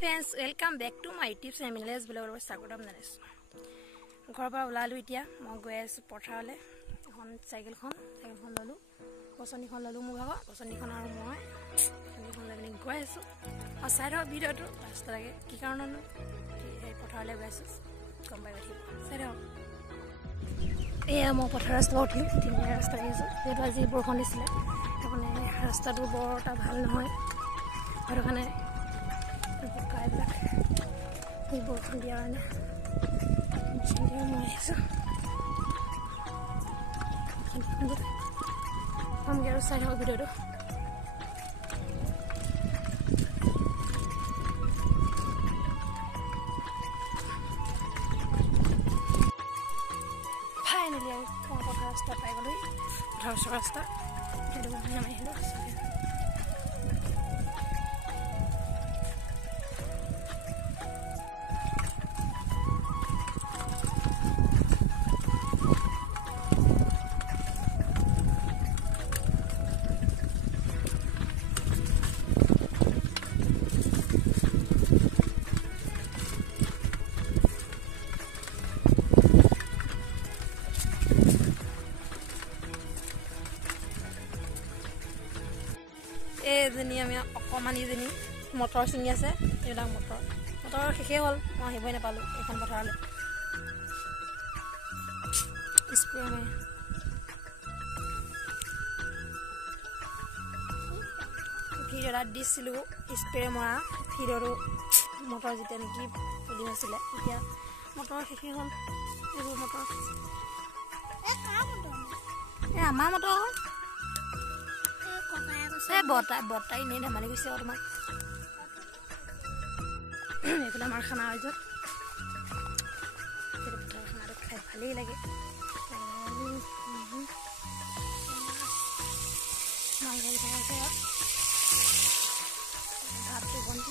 friends, welcome back to my YouTube channel. As well as Sagodam Nanes. Gorba Lalu itia, Mongoes Portale, on cycle Lalu, Bosoni Lalu Muga, Bosoni Moy, and living grass. A side of video to Pastor Kikano, Portale versus come by with him. Set up. More Portaras about you, it was a broken slip. I started to board of Halnoy. We both from the island. I'm going to side how we do. Finally, I come up with a step. I will house rasta. I don't know my head. আমি অকমান ইজনী motor চিঙি আছে এইবিলাক motor শেষে হ'ল মই আহিবই নাপালোঁ এখন পথাৰলৈ স্প্ৰে মাৰি ভিডিঅ'টা দিছিলোঁ স্প্ৰে মৰা ভিডিঅ'টো মটৰ যেতিয়া নেকি পুলি হৈছিলে এতিয়া মটৰ শেষে হ'ল এইবোৰ মটৰ আমাৰ মটৰ বৰ্তাই নেই ধেমালি গৈছে আৰু তোমাক এইফালে আমাৰ খানা হৈ য'ত খানাটো খাই ভালেই লাগে ভাতটো বন্ধ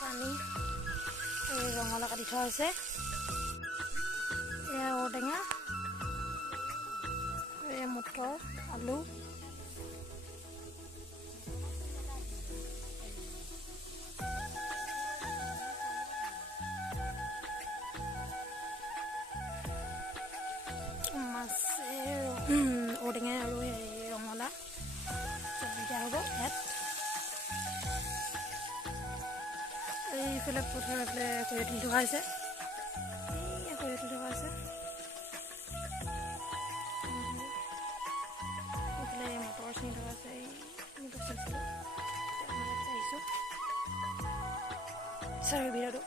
পানী এই ৰঙালাও কাটি থোৱা হৈছে এয়া ঔটেঙা মটৰ আলু মাছ ঔটেঙা আৰু ৰঙালাও চব্জিটা হ'ব ইয়াত এইফালে পথাৰফালে কৰি তুলি থকা হৈছে কৰি তুলি থকা হৈছে মটৰ চিঙি থকা আছে চাৰি ভিডিঅ'টো